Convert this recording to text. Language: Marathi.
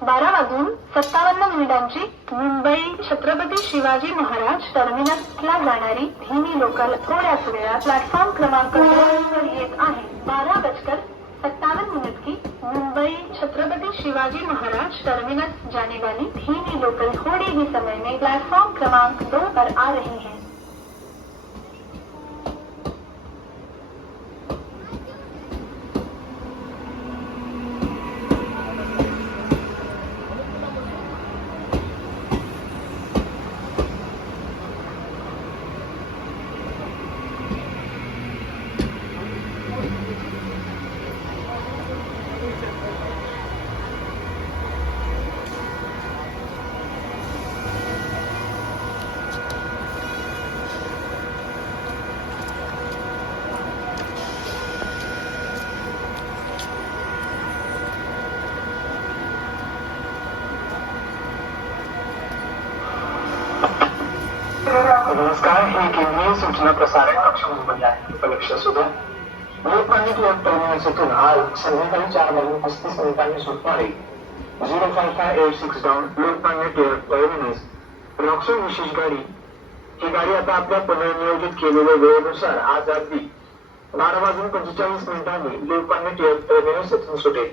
12:57 मुंबई छत्रपती शिवाजी महाराज टर्मिनसला जाणारी धीमी लोकल थोड्याच वेळात प्लॅटफॉर्म क्रमांक 2 वर येत आहे। 12:57 की मुंबई छत्रपति शिवाजी महाराज टर्मिनस जाने वाली धीमी लोकल थोड़े ही समय में प्लेटफॉर्म क्रमांक 2 पर आ रही है। नमस्कार, हे केंद्रीय सूचना प्रसारण कक्ष मुंबई आहे। लक्ष असू द्या, लोकमान्य टिळक टर्मिनस येथून आज संध्याकाळी 4:35 सुटणारी 05586 डाऊन लोकमान्य टिळक टर्मिनस रॉक्सो विशेष गाडी ही गाडी आता आपल्या पुनर्नियोजित केलेल्या वेळेनुसार आज अगदी 12:45 लोकमान्य टिळक टर्मिनस येथून सुटेल।